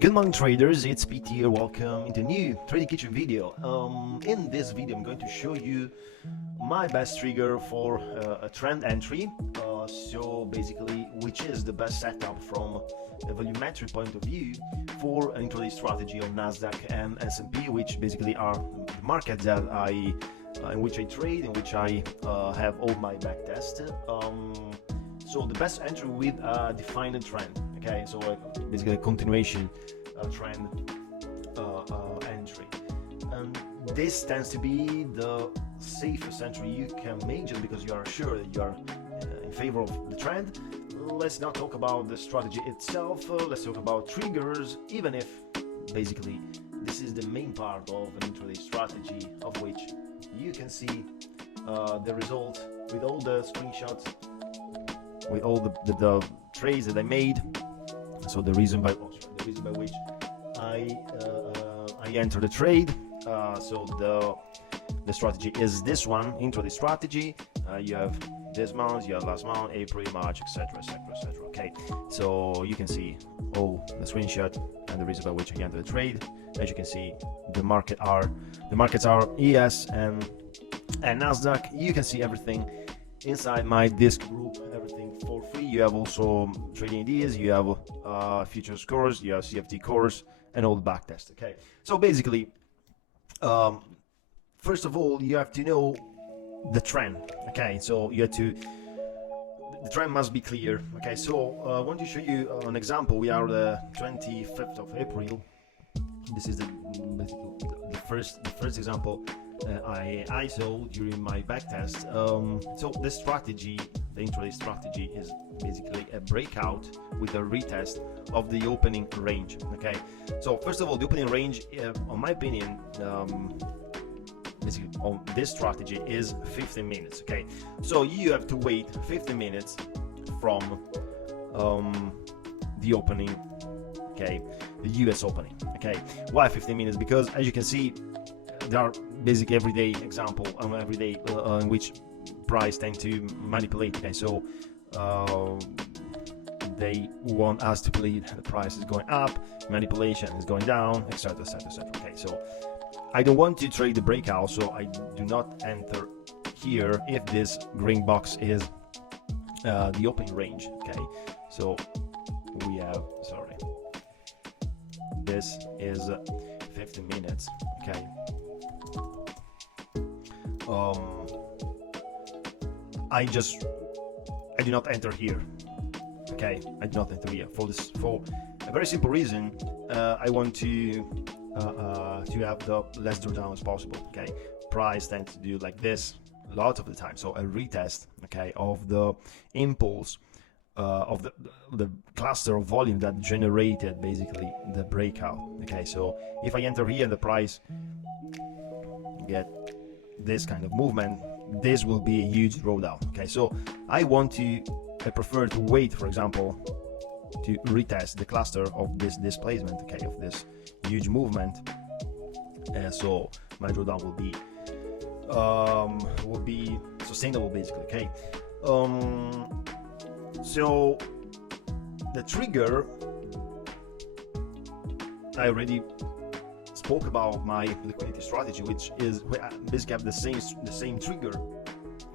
Good morning traders, it's Pete here. Welcome into a new trading kitchen video. In this video I'm going to show you my best trigger for a trend entry. So basically, which is the best setup from a volumetric point of view for an intraday strategy on Nasdaq and S&P, which basically are the markets that in which I trade, in which I have all my back tests. So the best entry with a defined trend. Okay, so basically a continuation trend entry, and this tends to be the safest entry you can make, just because you are sure that you are in favor of the trend. Let's not talk about the strategy itself. Let's talk about triggers, even if basically this is the main part of an intraday strategy, of which you can see the result with all the screenshots, with all the trades that I made. So the reason by which I enter the trade. So the strategy is this one, intraday strategy. You have this month, you have last month, April, March, etc., etc., etc. Okay, so you can see all the screenshot and the reason by which I enter the trade. As you can see, the markets are ES and Nasdaq. You can see everything inside my disk group, everything for free. You have also trading ideas, you have futures course, you have CFD course, and all the back test. Okay, so basically, first of all, you have to know the trend. Okay, so you have to, the trend must be clear. Okay, so I want to show you an example. We are the 25th of April. This is the first example I saw during my backtest. So the strategy, the intraday strategy, is basically a breakout with a retest of the opening range. Okay, so first of all, the opening range, on my opinion, basically on this strategy is 15 minutes. Okay, so you have to wait 15 minutes from the opening. Okay, the US opening. Okay, why 15 minutes? Because as you can see, there are basic everyday example everyday in which price tend to manipulate. Okay, so they want us to believe the price is going up, manipulation is going down, etc., etc., etc. Okay, so I don't want to trade the breakout, so I do not enter here if this green box is the opening range. Okay, so we have, sorry, this is 15 minutes. Okay, I do not enter here. Okay, I do not enter here for a very simple reason. I want to have the less drawdown as possible. Okay, price tends to do like this a lot of the time. So a retest, okay, of the impulse of the cluster of volume that generated basically the breakout. Okay, so if I enter here, the price get this kind of movement, this will be a huge drawdown. Okay, so I prefer to wait, for example, to retest the cluster of this displacement, okay, of this huge movement. So my drawdown will be sustainable, basically. Okay, so the trigger, I already spoke about my liquidity strategy, which is basically have the same trigger,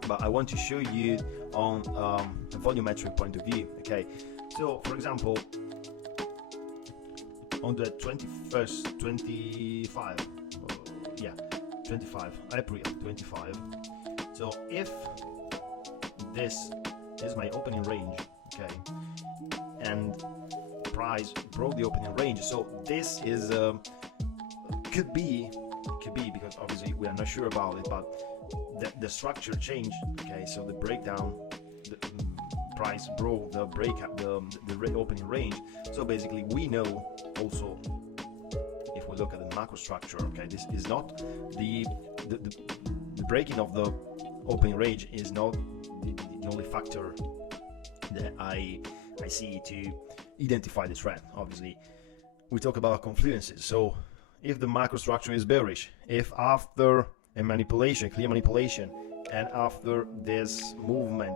but I want to show you on a volumetric point of view. Okay, so for example, on the 21st, 25, yeah, 25 April 25. So if this is my opening range, okay, and price broke the opening range, so this is could be because obviously we are not sure about it, but the structure changed. Okay, so the breakdown, the price broke the breakout, the opening range. So basically we know also, if we look at the macro structure, okay, this is not the breaking of the opening range is not the only factor that I see to identify the trend. Obviously we talk about confluences. So if the macro structure is bearish, if after a manipulation, clear manipulation, and after this movement,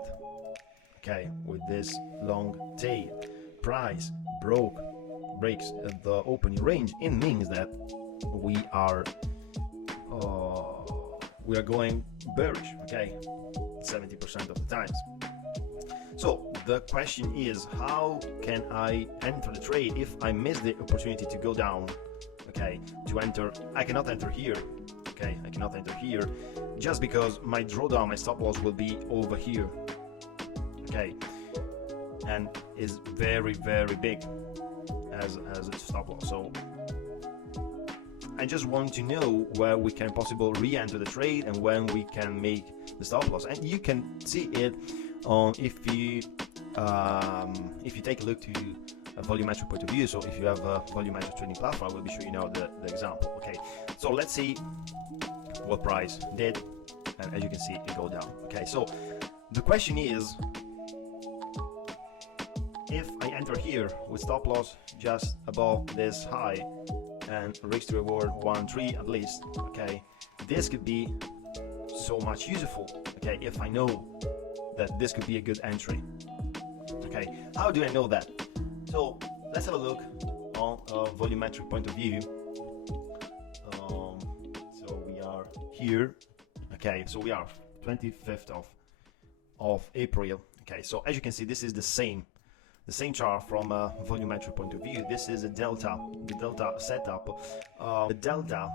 okay, with this long tail, price broke breaks the opening range, it means that we are going bearish, okay, 70% of the times. So the question is, how can I enter the trade if I miss the opportunity to go down? Okay, to enter, I cannot enter here. Okay, I cannot enter here just because my drawdown, my stop loss will be over here. Okay, and is very, very big as a stop loss. So I just want to know where we can possibly re-enter the trade and when we can make the stop loss. And you can see it on if you take a look to a volumetric point of view. So if you have a volumetric trading platform, I will be sure you know the example. Okay, so let's see what price did, and as you can see, it go down. Okay, so the question is, if I enter here with stop loss just above this high and risk to reward 1.3 at least, okay, this could be so much useful, okay, if I know that this could be a good entry. Okay, how do I know that? So let's have a look on a volumetric point of view. So we are here. Okay, so we are 25th of April. Okay, so as you can see, this is the same chart from a volumetric point of view. This is a delta, the delta setup, the delta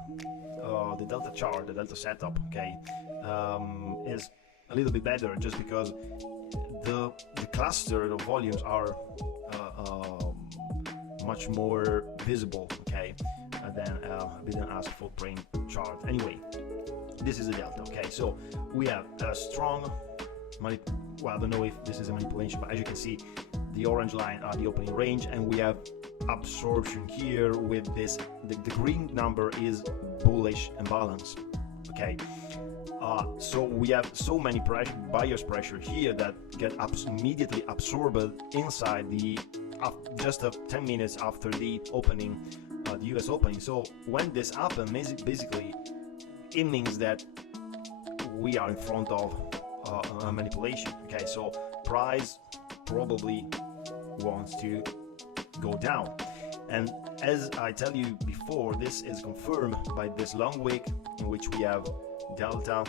chart, the delta setup. Okay, is a little bit better just because the cluster, the volumes are much more visible, okay, than within as footprint chart. Anyway, this is the delta. Okay, so we have a strong well, I don't know if this is a manipulation, but as you can see, the orange line are the opening range, and we have absorption here with this. The green number is bullish imbalance. Okay, so we have so many buyer's pressure here that get immediately absorbed inside the just 10 minutes after the opening, the US opening. So when this happens, basically it means that we are in front of a manipulation. Okay, so price probably wants to go down, and as I tell you before, this is confirmed by this long wick in which we have delta,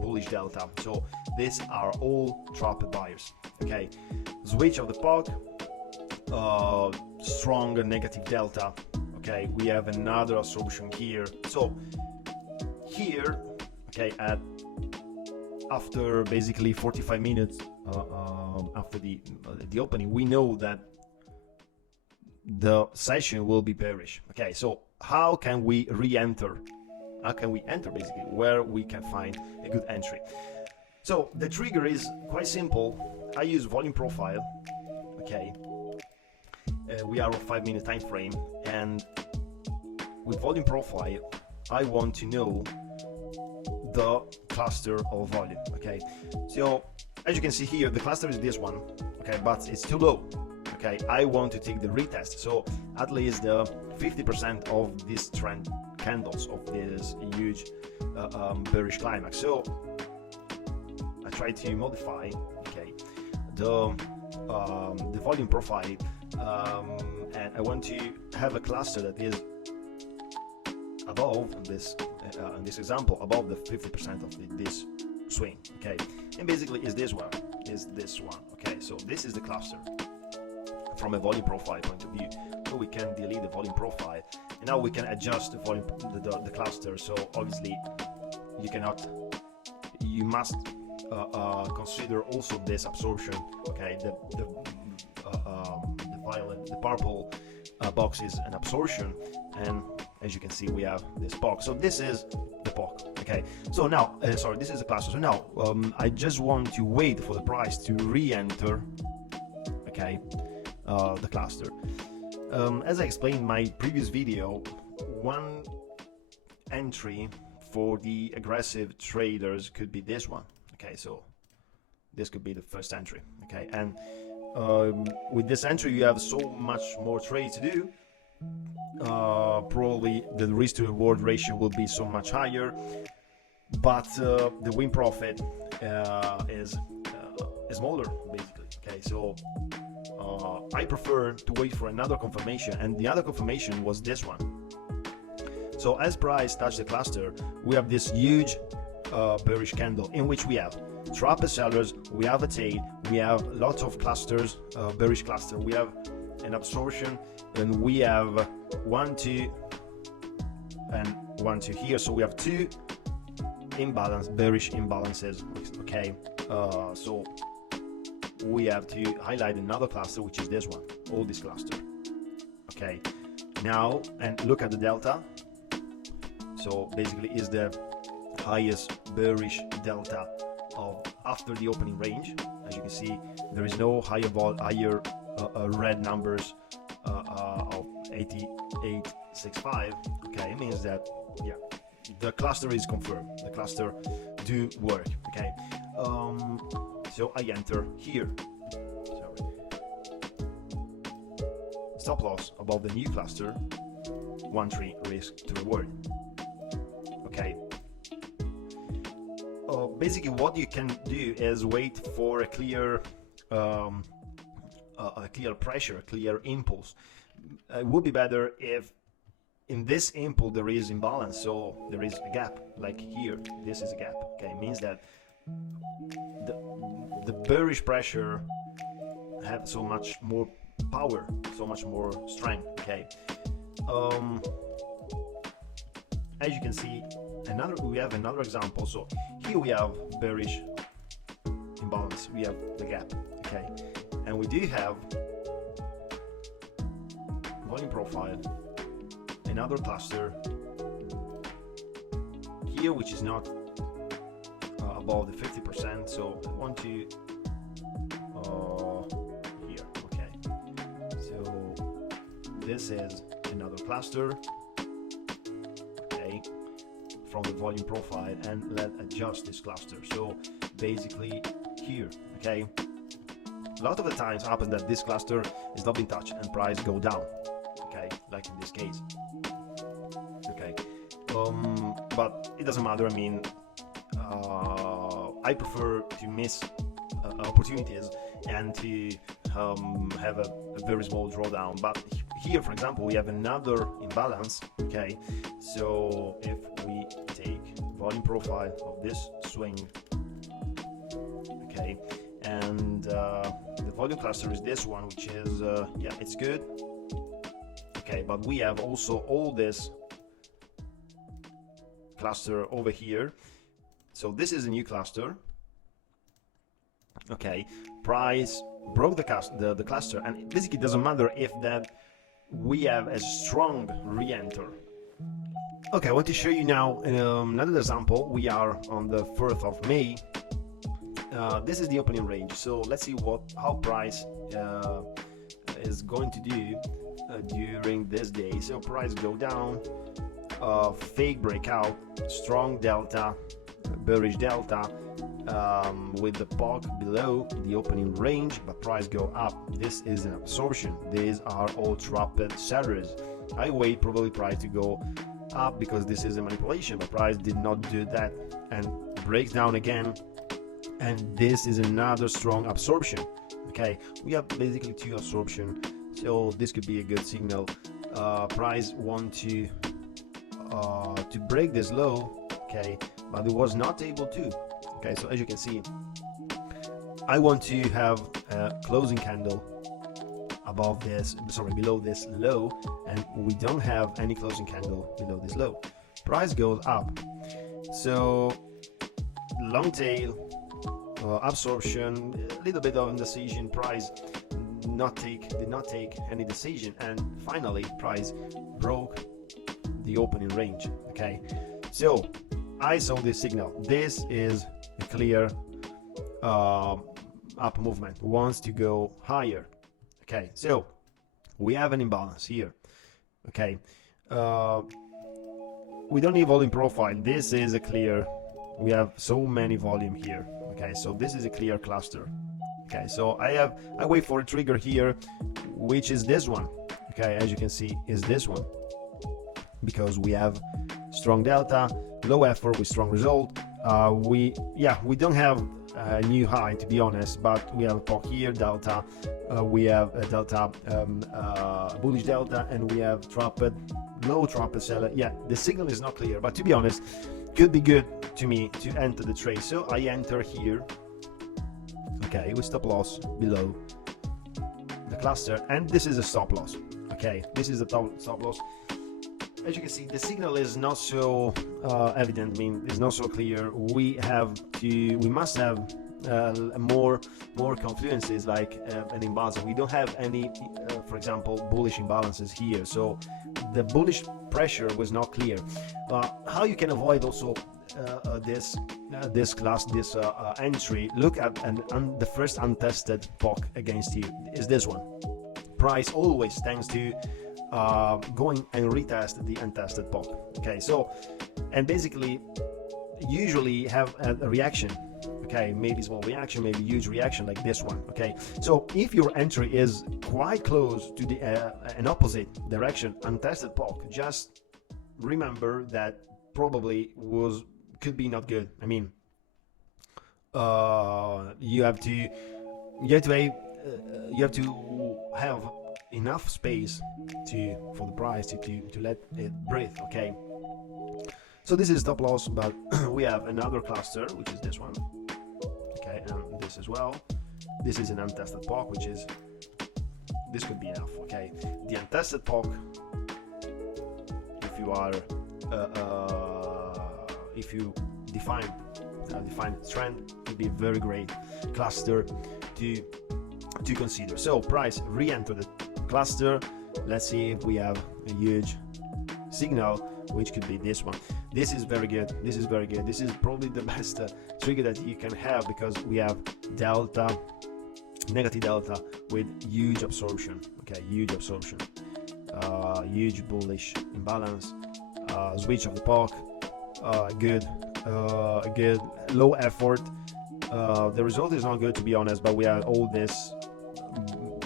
bullish delta. So these are all trapped buyers. Okay, switch of the POC, strong negative delta. Okay, we have another absorption here. So here, okay, after basically 45 minutes after the opening, we know that the session will be bearish. Okay, so how can we re-enter? How can we enter basically where we can find a good entry? So the trigger is quite simple. I use volume profile. Okay, we are on 5-minute time frame, and with volume profile, I want to know the cluster of volume. Okay, so as you can see here, the cluster is this one. Okay, but it's too low. Okay, I want to take the retest, so at least 50% of this trend candles of this huge bearish climax. So I try to modify, okay, the volume profile, and I want to have a cluster that is above this, in this example, above the 50% of this swing. Okay, and basically is this one. Okay, so this is the cluster from a volume profile point of view. So we can delete the volume profile, and now we can adjust the volume, the cluster. So obviously you must consider also this absorption. Okay, the violet, the purple box is an absorption, and as you can see, we have this box. So this is the POC. Okay, so now sorry, this is the cluster. So now I just want to wait for the price to re-enter, okay, the cluster. As I explained in my previous video, one entry for the aggressive traders could be this one. Okay, so this could be the first entry. Okay, and with this entry you have so much more trade to do. Probably the risk to reward ratio will be so much higher, but the win profit is smaller basically. Okay, so I prefer to wait for another confirmation, and the other confirmation was this one. So as price touched the cluster, we have this huge bearish candle in which we have trapped sellers, we have a tail, we have lots of clusters, bearish cluster, we have an absorption, and we have 1, 2, and 1, 2 here. So we have two bearish imbalances. Okay, so we have to highlight another cluster, which is this one, all this cluster. Okay, now and look at the delta. So basically is the highest bearish delta of after the opening range. As you can see, there is no higher red numbers of 8865. Okay, it means that yeah, the cluster is confirmed, the cluster do work. Okay, so I enter here. Sorry. Stop loss above the new cluster, 1-3 risk to reward. Okay, basically what you can do is wait for a clear pressure, a clear impulse. It would be better if in this impulse there is imbalance, so there is a gap, like here, this is a gap. Okay, it means that the bearish pressure have so much more power, so much more strength. Okay, as you can see, we have another example. So here we have bearish imbalance, we have the gap. Okay, and we do have volume profile, another cluster here which is not above the 50%, so 1, 2 here. Okay, so this is another cluster, okay, from the volume profile, and let's adjust this cluster. So basically here, okay, a lot of the times happens that this cluster is not being touched and price go down. Okay, like in this case. Okay, but it doesn't matter. I mean, I prefer to miss opportunities and to have a very small drawdown. But here, for example, we have another imbalance. Okay, so if we take volume profile of this swing, okay, and the volume cluster is this one, which is yeah, it's good. Okay, but we have also all this cluster over here. So this is a new cluster. Okay, price broke the cluster, and basically it doesn't matter if that we have a strong re-enter. Okay, I want to show you now another example. We are on the 4th of May. This is the opening range. So let's see how price is going to do during this day. So price go down, fake breakout, strong delta, bearish delta, with the POC below the opening range, but price go up. This is an absorption. These are all trapped sellers. I wait probably price to go up because this is a manipulation, but price did not do that and breaks down again, and this is another strong absorption. Okay, we have basically two absorption, so this could be a good signal. Price want to break this low, okay, but it was not able to. Okay, so as you can see, I want to have a closing candle above this, sorry, below this low, and we don't have any closing candle below this low. Price goes up, so long tail, absorption, a little bit of indecision. Price did not take any decision, and finally price broke the opening range. Okay, so I saw this signal. This is a clear up movement, wants to go higher. Okay, so we have an imbalance here. Okay, we don't need volume profile. This is a clear, we have so many volume here. Okay, so this is a clear cluster. Okay, so I wait for a trigger here, which is this one. Okay, as you can see, is this one, because we have strong delta, low effort with strong result. We don't have a new high, to be honest, but we have a POC here, delta, we have a delta, bullish delta, and we have trapped, low trapped seller. Yeah, the signal is not clear, but to be honest, could be good to me to enter the trade. So I enter here, okay, with stop loss below the cluster, and this is a stop loss. Okay, this is the stop loss. As you can see, the signal is not so evident. I mean, it's not so clear. We must have more confluences, like an imbalance. We don't have any, for example, bullish imbalances here. So the bullish pressure was not clear. How you can avoid also this entry? Look at the first untested POC against you is this one. Price always tends to going and retest the untested POC. Okay, so, and basically usually have a reaction. Okay, maybe small reaction, maybe huge reaction like this one. Okay, so if your entry is quite close to the an opposite direction untested POC, just remember that probably could be not good. I mean, you have to have enough space for the price to let it breathe. Okay, so this is stop loss, but we have another cluster, which is this one. Okay, and this as well. This is an untested POC, this could be enough. Okay, the untested POC, if you define trend, would be a very great cluster to consider. So price re-enter the cluster. Let's see if we have a huge signal, which could be this one. This is very good. This is very good. This is probably the best trigger that you can have, because we have delta, negative delta with huge absorption. Okay, huge absorption, huge bullish imbalance, switch of the POC, good low effort. The result is not good, to be honest, but we have all this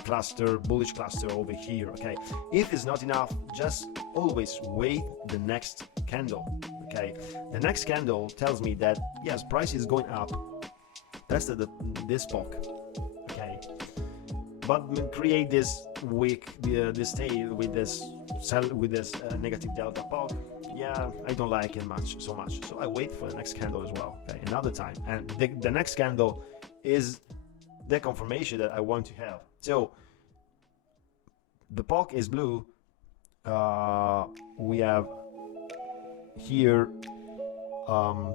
cluster, bullish cluster over here. Okay, if it's not enough, just always wait the next candle. Okay, the next candle tells me that yes, price is going up, tested this POC. Okay, but create this wick, this tail with this negative delta POC. Yeah, I don't like it so much. So I wait for the next candle as well. Okay, another time, and the next candle is the confirmation that I want to have. So the POC is blue. We have here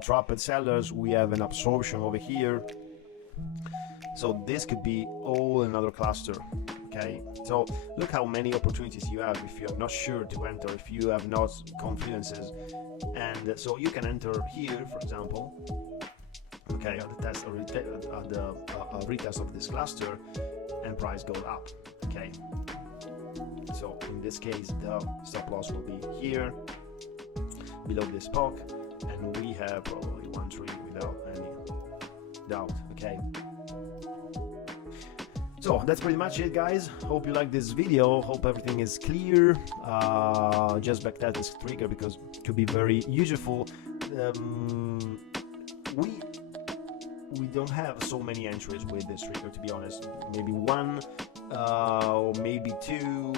trapped sellers. We have an absorption over here. So this could be all another cluster. Okay, so look how many opportunities you have if you're not sure to enter, if you have not confidences. And so you can enter here, for example, okay, on the test or the retest of this cluster, and price goes up. Okay, so in this case the stop loss will be here below this POC, and we have probably one trade without any doubt. Okay, so that's pretty much it, guys. Hope you like this video. Hope everything is clear. Just backtest this trigger because it could be very useful. We don't have so many entries with this trigger, to be honest. Maybe one or maybe two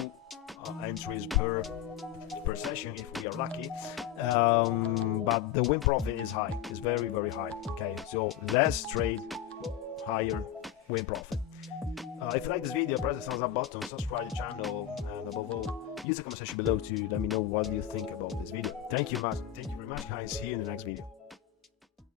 entries per session if we are lucky. But the win profit is high. It's very, very high. Okay, so less trade, higher win profit. If you like this video, press the thumbs up button, subscribe to the channel, and above all, use the comment section below to let me know what you think about this video. Thank you very much, guys. See you in the next video.